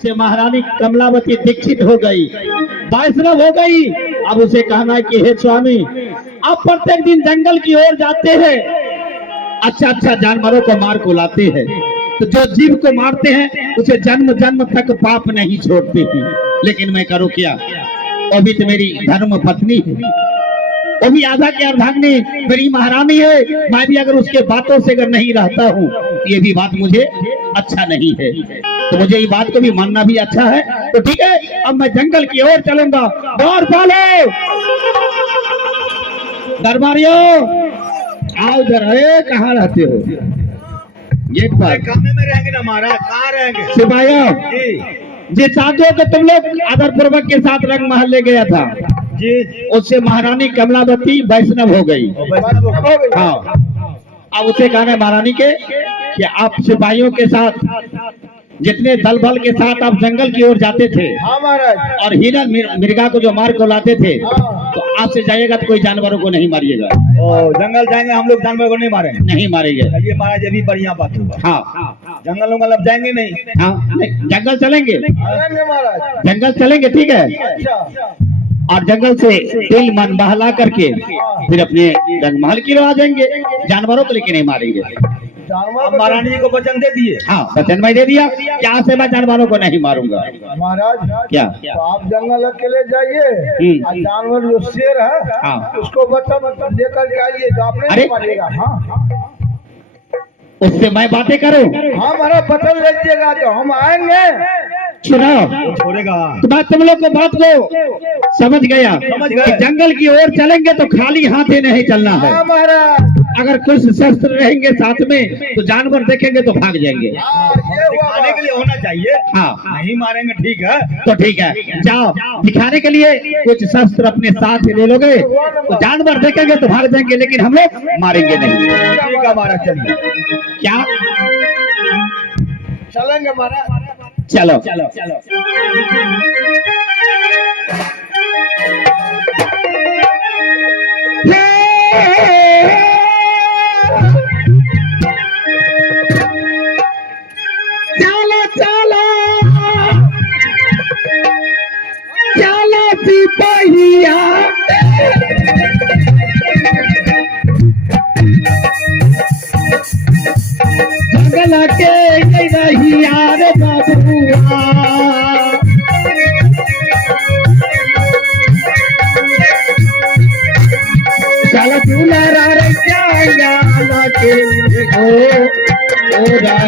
से महारानी कमलावती दीक्षित हो गई, वैष्णव हो गई। अब उसे कहना है कि हे स्वामी, आप प्रत्येक दिन जंगल की ओर जाते हैं, अच्छा अच्छा जानवरों को मार को लाते हैं, तो जो जीव को मारते हैं उसे जन्म जन्म तक पाप नहीं छोड़ते हैं। लेकिन मैं करूं क्या, वो भी तो मेरी धर्म पत्नी है, वो भी आधा की अर्धांगिनी मेरी महारानी है। मैं भी अगर उसके बातों से अगर नहीं रहता हूँ, ये भी बात मुझे अच्छा नहीं है, तो मुझे ये बात को भी मानना भी अच्छा है। तो ठीक है, अब मैं जंगल की ओर चलूंगा। द्वार पालो, दरबारियों आओ इधर। अरे कहाँ रहते हो? गेट पर कमरे में रहेंगे ना महाराज, कहाँ रहेंगे? सिपाहियों, जिस साधुओं को तुम लोग आदर पूर्वक के साथ रंग महल ले गया था जी, उससे महारानी कमलावती वैष्णव हो गई। हाँ, अब उसे कहना है महारानी के कि आप सिपाहियों के साथ जितने दल बल के साथ आप जंगल की ओर जाते थे, हाँ महाराज, और हिरन मृगा को जो मार को लाते थे, तो आपसे जाइएगा तो कोई जानवरों को नहीं मारिएगा। जंगल जाएंगे हम लोग, जानवर को नहीं मारेंगे। नहीं मारेंगे। ये महाराज ये भी बढ़िया बात होगा। हाँ, जंगल मतलब जाएंगे नहीं। हाँ नहीं, जंगल चलेंगे, महाराज जंगल चलेंगे, ठीक है। अच्छा, और जंगल से दिल मन बहला करके फिर अपने रंगमहल की ओर आ जाएंगे, जानवरों को लेके नहीं मारेंगे। जानवर महारानी जी को वचन दे दिए। हाँ, वचन मैं दे दिया कि आज से मैं जानवरों को नहीं मारूंगा। महाराज क्या? तो आप जंगल अकेले जाइए, और जानवर जो शेर है हाँ, उसको वचन लेकर के आइए, तो आप नहीं मारिएगा। हाँ, उससे मैं बातें करूं? हाँ महाराज, वचन ले लीजिएगा, तो हम आएंगे। सुनो, छोड़ेगा तो मैं तुम लोग को बात को समझ गया कि जंगल की ओर चलेंगे तो खाली हाथे नहीं चलना है। हाँ महाराज, अगर कुछ शस्त्र रहेंगे साथ में तो जानवर देखेंगे तो भाग जाएंगे। दिखाने के लिए होना चाहिए। हाँ, नहीं मारेंगे, ठीक है। तो ठीक है, जाओ, दिखाने के लिए कुछ शस्त्र अपने साथ ले लोगे तो जानवर देखेंगे तो भाग जाएंगे, लेकिन हम लोग मारेंगे नहीं। ठीक है महाराज, चलिए। क्या? चलेंगे महाराज। चलो चलो चलो। चलो चलो चलो सिपाहिया, जंगल के नहीं यार बबुआ, चलो दुलारा रे जाया लगे ओ रे,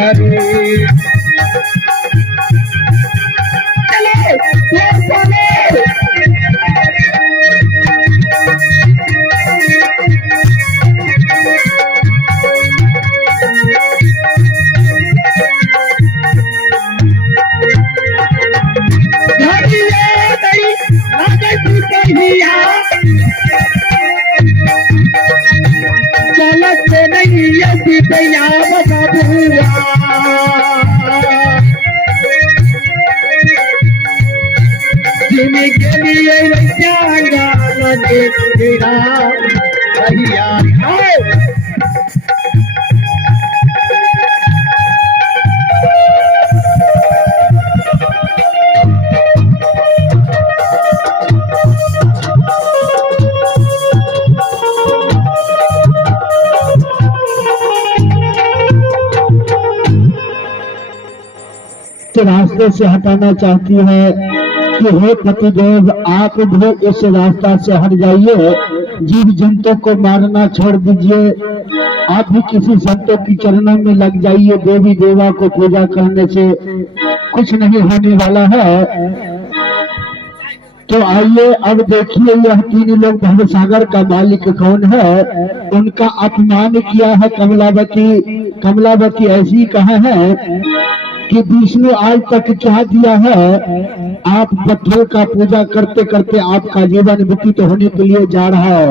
चलते नहीं यदि भैया बबुआ, जीने के लिए जाएगा लगे तेरा भैया। रास्ते से हटाना चाहती है कि हे पतिदेव, आप भी इस रास्ता से हट जाइए, जीव जंतु को मारना छोड़ दीजिए, आप भी किसी संतों की चरणों में लग जाइए। देवी देवा को पूजा करने से कुछ नहीं होने वाला है। तो आइए अब देखिए, यह तीन लोग भवसागर का मालिक कौन है। उनका अपमान किया है कमलावती। कमलावती ऐसी कहा है कि विष्णु आज तक क्या दिया है, आप पत्थर का पूजा करते करते आपका जीवन व्यतीत होने के लिए जा रहा है।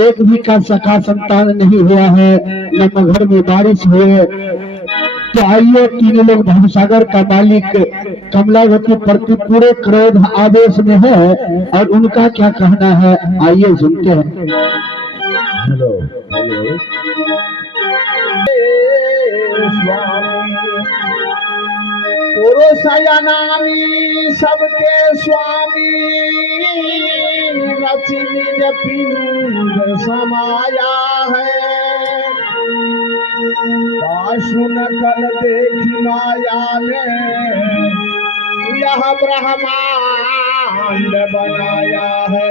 एक भी का सखा संतान नहीं हुआ है, न घर में बारिश हुए। तो आइए, तीन लोग भवसागर का मालिक कमलावती प्रति पूरे क्रोध आवेश में है, और उनका क्या कहना है आइए सुनते हैं। हेलो हेलो स्वामी पुरुषयनामी सबके स्वामी रच निज पिंड समाया है। सुन कल देखी माया ने यह ब्रह्मांड बनाया है।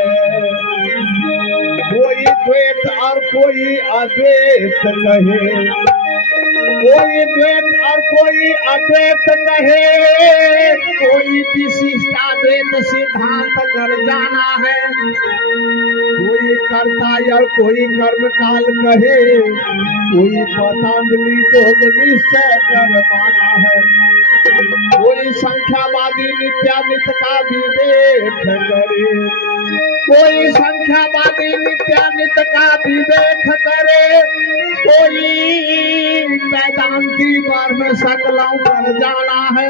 कोई द्वैत और कोई अद्वैत कहे, कोई द्वैत और कोई अद्वैत कहे, कोई विशिष्टाद्वैत सिद्धांत कर जाना है। कोई कर्ता और कोई कर्म काल कहे, कोई पतंजलि योग निश्चय कर माना है। कोई संख्यावादी नित्यानित्य का विवेक करे, कोई संख्यावादी नित्यानित्य का विवेक करे, कोई वेदांती वर्म सकलों कर जाना है।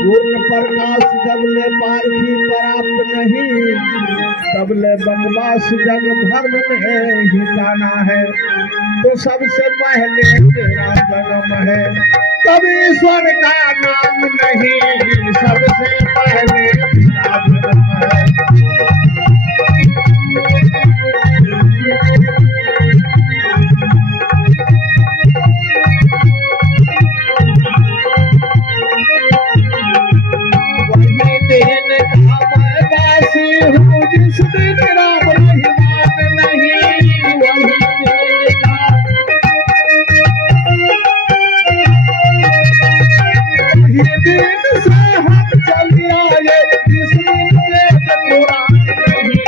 पूर्ण प्रकाश जब ले पारखी प्राप्त नहीं, तब ले बंगवास जग भर में ही जाना है। तो सबसे पहले तेरा जन्म है, तब ईश्वर का नाम नहीं, सबसे पहले तेरा जन्म है। जिस दिन राम रही बात नहीं, वही दिन से हम चल आए, जिस दिन वेद पुराण नहीं।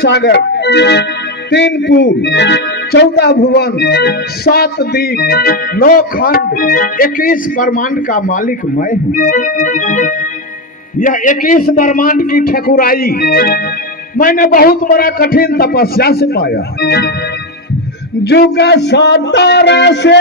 सागर 3 पुर 14 भुवन 7 दीप 9 खंड 21 ब्रह्मांड का मालिक मैं हूँ। यह 21 ब्रह्मांड की ठकुराई मैंने बहुत बड़ा कठिन तपस्या से पाया। जुग 17 से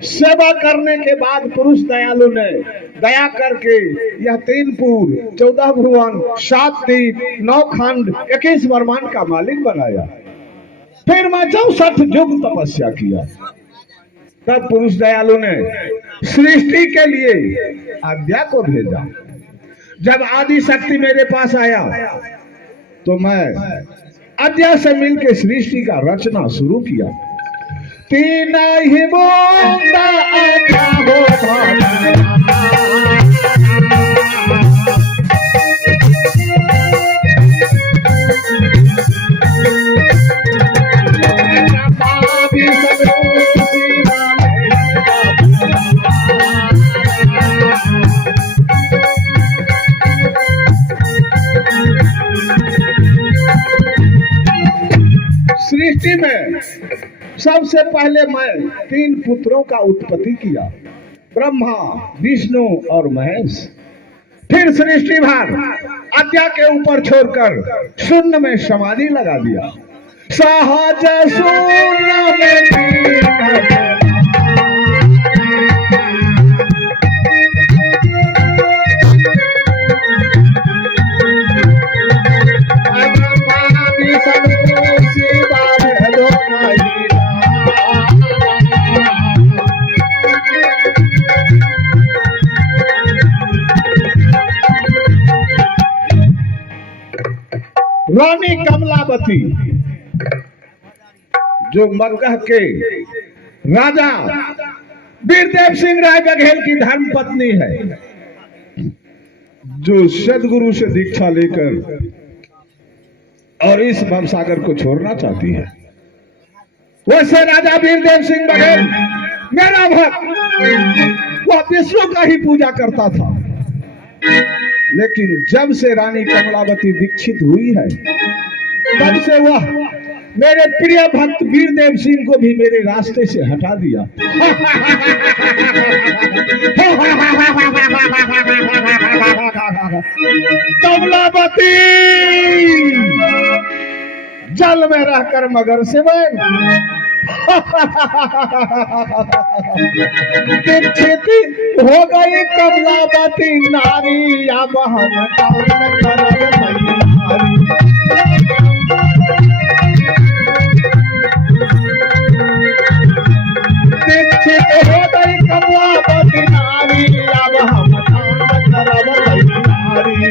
सेवा करने के बाद पुरुष दयालु ने दया करके यह 3 पुर 14 भुवन 7 दीप 9 खंड 21 ब्रह्मांड का मालिक बनाया। फिर मैं 64 युग तपस्या किया। तब पुरुष दयालु ने सृष्टि के लिए आज्ञा को भेजा। जब आदि शक्ति मेरे पास आया तो मैं आज्ञा से मिलकर सृष्टि का रचना शुरू किया। तीन ही बूंदा आज्ञा हो सृष्टि में सबसे पहले मैं 3 पुत्रों का उत्पत्ति किया, ब्रह्मा, विष्णु और महेश। फिर सृष्टि भार आज्ञा के ऊपर छोड़कर शून्य में समाधि लगा दिया। सहज शून्य में रानी कमलावती जो मगध के राजा वीरदेव सिंह राय बघेल की धर्म पत्नी है, जो सदगुरु से दीक्षा लेकर और इस भवसागर को छोड़ना चाहती है। वैसे राजा वीरदेव सिंह बघेल मेरा भक्त, वह विष्णु का ही पूजा करता था, लेकिन जब से रानी कमलावती दीक्षित हुई है, तब से वह मेरे प्रिय भक्त वीरदेव सिंह को भी मेरे रास्ते से हटा दिया। कमलावती जल में रहकर मगर से दीक्षित हो गई कमलावती नारी, या बहन दीक्षित हो गई कमलावती नारी, या बहन नारी।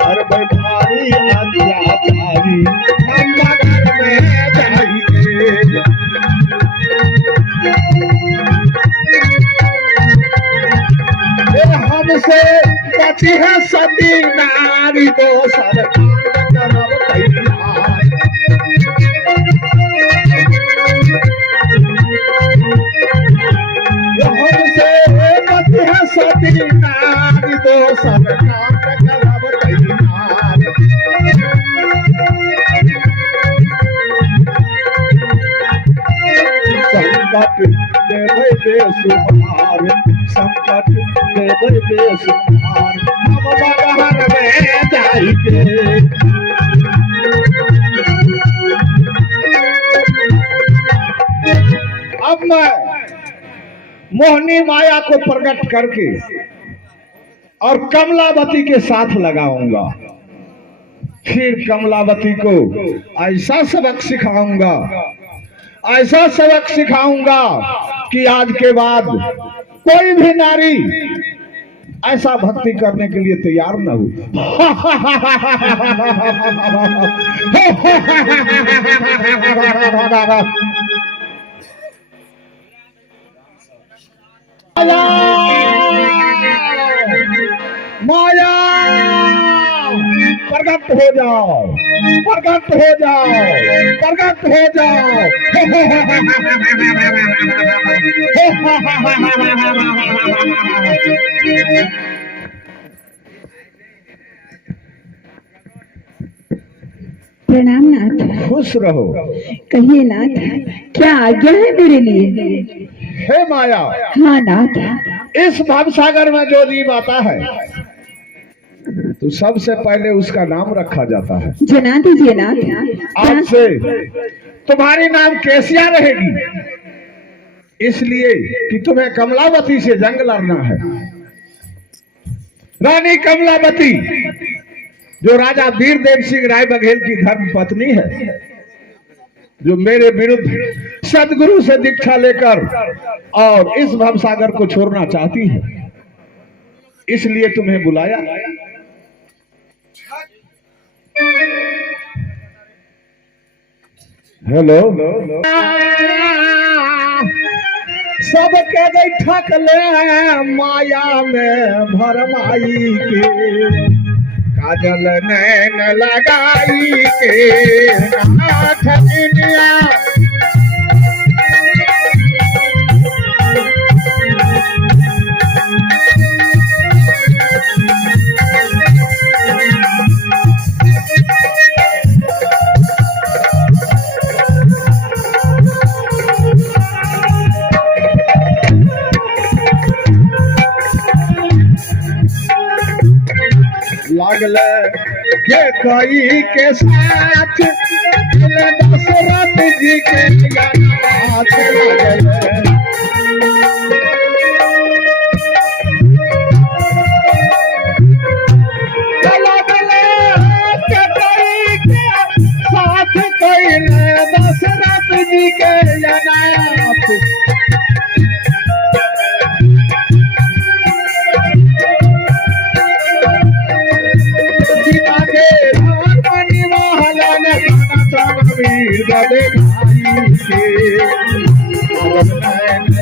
हर भारी अत्याचारी हम मगर में जाइए। हमसे बची है सती नारी, दोसर करब तैयार। हमसे बची है सती नारी, दोसर करब तैयार। संकट देबै बेसुमार, संकट देबै बेसुमार, हम मगहर में जाइके। अब मैं मोहनी माया को प्रकट करके और कमलावती के साथ लगाऊंगा। फिर कमलावती को ऐसा सबक सिखाऊंगा, ऐसा सबक सिखाऊंगा कि आज के बाद कोई भी नारी ऐसा भक्ति करने के लिए तैयार न हो। माया प्रकट हो जाओ, प्रकट हो जाओ, प्रकट हो जाओ। प्रणाम नाथ। खुश रहो। कहिए नाथ, क्या आज्ञा है मेरे लिए? हे माया, हाँ नाथ। इस भवसागर में जो जीव आता है तो सबसे पहले उसका नाम रखा जाता है। जना दीजिए नाथ। आज से तुम्हारी नाम केसिया रहेगी, इसलिए कि तुम्हें कमलावती से जंग लड़ना है। रानी कमलावती जो राजा वीरदेव सिंह राय बघेल की धर्म पत्नी है, जो मेरे विरुद्ध सदगुरु से दीक्षा लेकर और इस भवसागर को छोड़ना चाहती है, इसलिए तुम्हें बुलाया। हेलो, सबके बैठक ले माया में भरमाई के, काजल नैन लगाई के नाथ दुनिया। लगले के कोई के साथ दशरथ जी के हाथ लगले दशरथ जी के जनात सीता के रानी महलन वीर गदे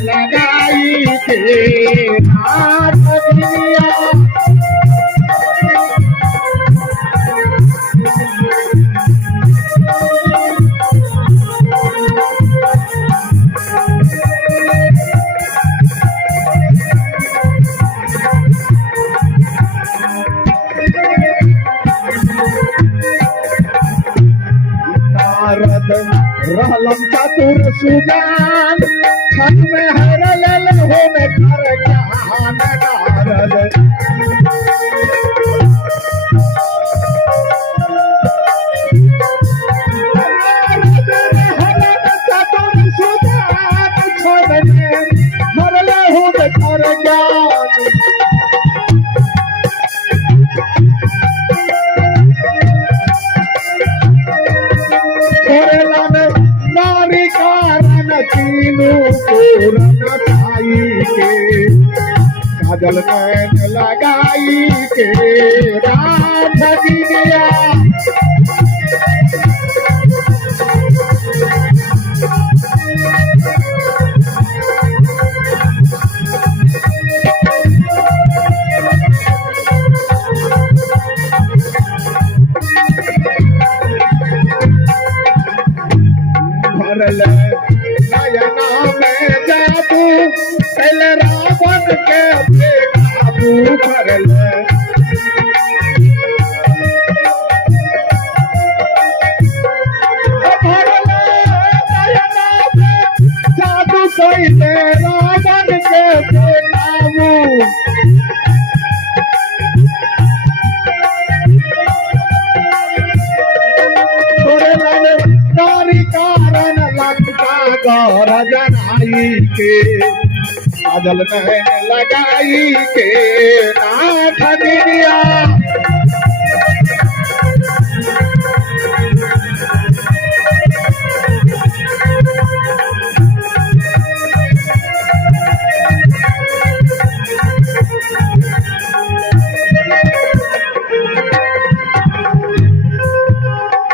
लगाई के हाथ दिया रहलम चतुर सुजान खन में हरल हो में कर ज्ञान नारद रहलन चतुर सुजान खन में हरल हो में कर ज्ञान काजल नैन लगाई के रात गया भरल नयना में जादू कल रावण के बेकाबू भरल जादू कैले रावण के बेकाबू नारी कारण लंका गौर जनाई के काजल नैन लगाई के नाथ दिया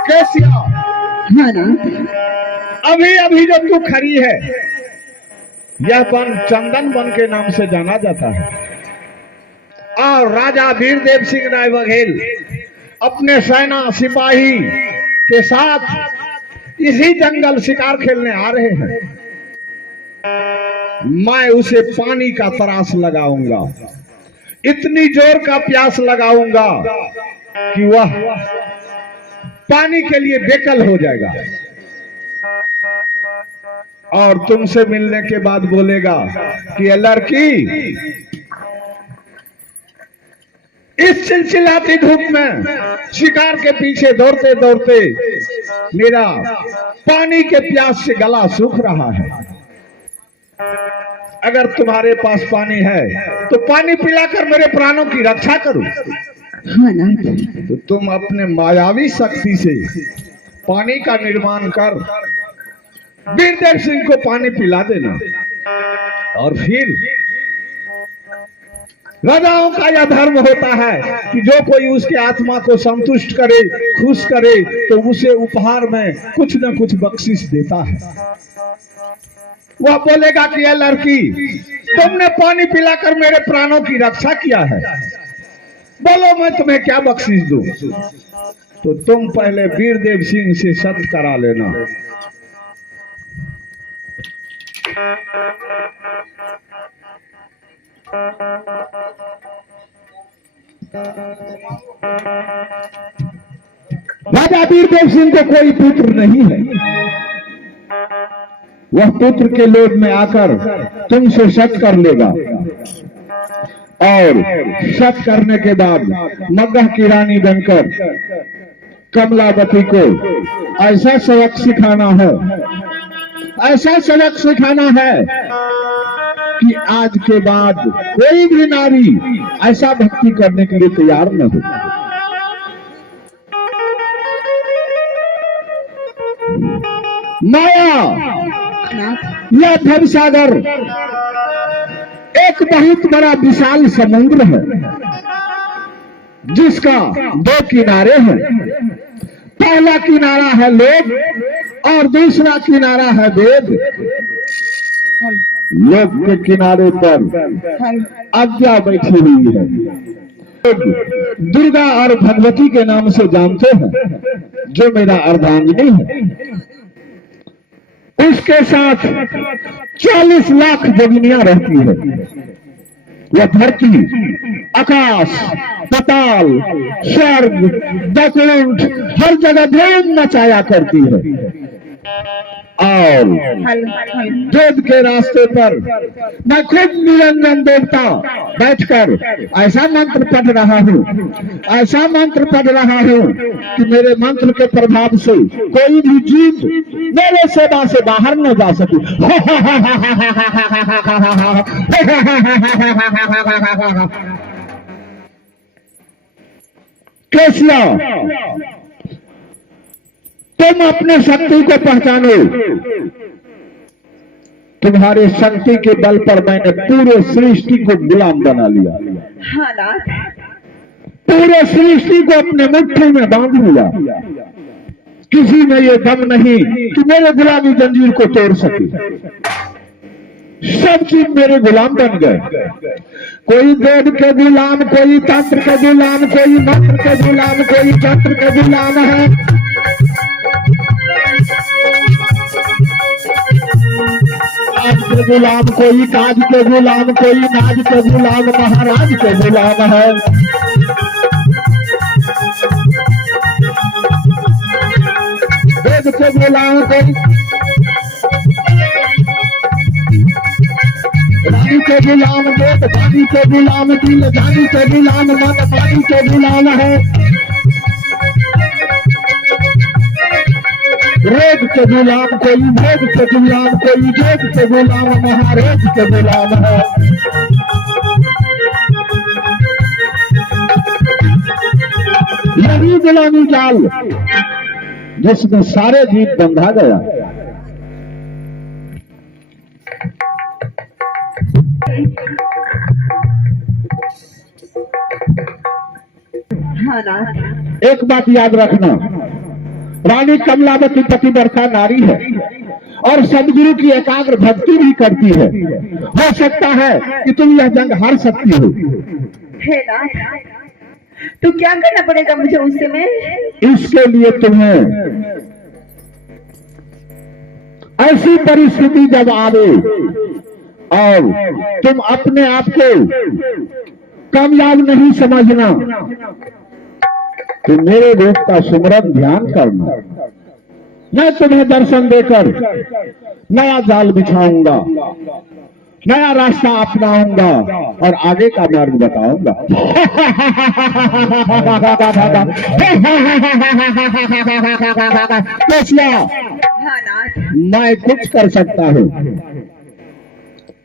कैसिया हाँ ना अभी अभी जब तू खड़ी है यह वन चंदन वन के नाम से जाना जाता है और राजा वीरदेव सिंह राय बघेल अपने सेना सिपाही के साथ इसी जंगल शिकार खेलने आ रहे हैं। मैं उसे पानी का तरास लगाऊंगा, इतनी जोर का प्यास लगाऊंगा कि वह पानी के लिए बेकल हो जाएगा और तुमसे मिलने के बाद बोलेगा कि ये लड़की इस चिलचिलाती धूप में शिकार के पीछे दौड़ते दौड़ते मेरा पानी के प्यास से गला सूख रहा है। अगर तुम्हारे पास पानी है तो पानी पिलाकर मेरे प्राणों की रक्षा करो। हाँ ना तो तुम अपने मायावी शक्ति से पानी का निर्माण कर वीरदेव सिंह को पानी पिला देना और फिर राजाओं का यह धर्म होता है कि जो कोई उसके आत्मा को संतुष्ट करे, खुश करे, तो उसे उपहार में कुछ न कुछ बख्शिश देता है। वह बोलेगा कि यह लड़की तुमने पानी पिलाकर मेरे प्राणों की रक्षा किया है, बोलो मैं तुम्हें क्या बख्शिश दूं। तो तुम पहले वीरदेव सिंह से शर्त करा लेना। राजा वीरदेव सिंह को कोई पुत्र नहीं है, वह पुत्र के लोभ में आकर तुमसे शर्त कर लेगा। और सब करने के बाद मगह की रानी बनकर कमलावती को ऐसा सबक सिखाना है, ऐसा सबक सिखाना है कि आज के बाद कोई भी नारी ऐसा भक्ति करने के लिए तैयार न हो। माया यह भवसागर एक बहुत बड़ा विशाल समुद्र है जिसका दो किनारे हैं। पहला किनारा है लोक और दूसरा किनारा है वेद। लोक के किनारे पर अज्ञा बैठी हुई है, दुर्गा और भगवती के नाम से जानते हैं, जो मेरा अर्धांगिनी है। उसके साथ 40 लाख जोगिनियां रहती है। यह धरती, आकाश, पाताल, स्वर्ग, वैकुंठ हर जगह धूम मचाया करती है। और वेद के रास्ते पर मैं खुद निरंजन देवता बैठकर ऐसा मंत्र पढ़ रहा हूँ, ऐसा मंत्र पढ़ रहा हूँ कि मेरे मंत्र के प्रभाव से कोई भी जीव मेरे सेवा से बाहर न जा सके। केशिया, तुम अपने शक्ति को पहचानो। तुम्हारे शक्ति के बल पर मैंने पूरे सृष्टि को गुलाम बना लिया। हाँ नाथ, पूरे सृष्टि को अपने मुट्ठी में बांध लिया। किसी में ये दम नहीं कि मेरे गुलामी जंजीर को तोड़ सके। सब चीज मेरे गुलाम बन गए। कोई वेद के गुलाम, कोई तंत्र के गुलाम, कोई मंत्र के गुलाम, कोई तंत्र के गुलाम है। आज के गुलाम, कोई काज के गुलाम, कोई नाज के गुलाम, महाराज के गुलाम है। वेद के गुलाम, कोई रानी के गुलाम, वेद वाणी के गुलाम, दिल जानी के गुलाम, मन वाणी के गुलाम है। वेद के गुलाम, कोई वेद के गुलाम, कोई वेद के गुलाम, महावेद के गुलाम है। यही गुलामी जाल जिसमें सारे जीव बंधा गया। हाँ नाथ, एक बात याद रखना, रानी कमलावती पतिव्रता नारी है और सदगुरु की एकाग्र भक्ति भी करती है। हो सकता है कि तुम यह जंग हार सकती हो। हे नाथ, तो क्या करना पड़ेगा मुझे उस समय? इसके लिए तुम्हें ऐसी परिस्थिति जब आवे और तुम अपने आप को कामयाब नहीं समझना, तो मेरे रूप का सुमरन ध्यान करना। मैं तुम्हें दर्शन देकर नया जाल बिछाऊंगा, नया रास्ता अपनाऊंगा और आगे का मार्ग बताऊंगा। केशिया, हाँ नाथ, मैं कुछ कर सकता हूँ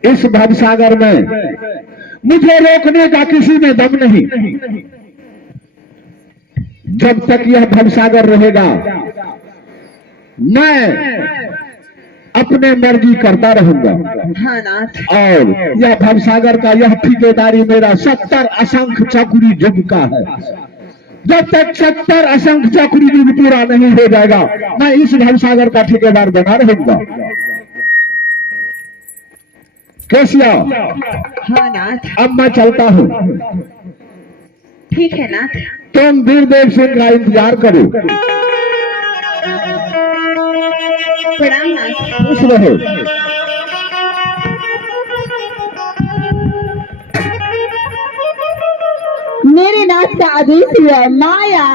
इस भवसागर में, मुझे रोकने का किसी में दम नहीं। जब तक यह भवसागर रहेगा मैं अपने मर्जी करता रहूंगा। हाँ नाथ, और यह भवसागर का यह ठेकेदारी मेरा 70 असंख्य चक्री युग का है। जब तक 70 असंख्य चक्री युग पूरा नहीं हो जाएगा मैं इस भवसागर का ठेकेदार बना रहूंगा। केशिया, हाँ नाथ, अब मैं चलता हूँ। ठीक है नाथ। तुम वीरदेव सिंह का इंतजार करो। प्रणाम नाथ। खुश रहो। मेरे नाथ का आदेश हुआ माया।